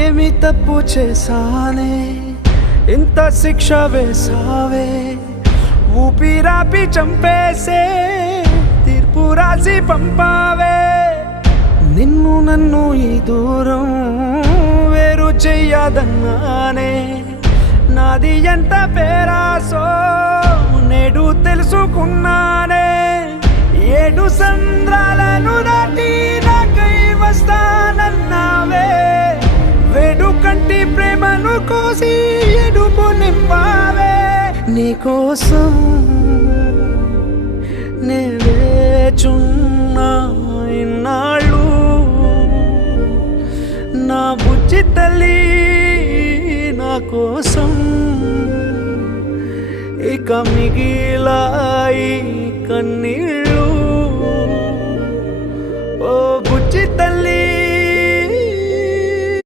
ఏమి తప్పు చేశానే ఇంత శిక్ష వేసావే ఊపిరాపి చంపేసే తీర్పు రాసి పంపావే నిన్ను నన్ను ఈ దూరం వేరు చెయ్యదన్నానే నాది ఎంత పేరాసో నేడు తెలుసుకున్నానే 7 సంద్రాలను దాటి నాకై వస్తానన్నావే వేడు కంటి ప్రేమను కోసి ఎడుపు నింపావే నీకోసం నే వేచున్నా ఇన్నాళ్ళు నా బుజ్జి తల్లి నా కోసం ఇక మిగిలాయి కన్నీళ్ళు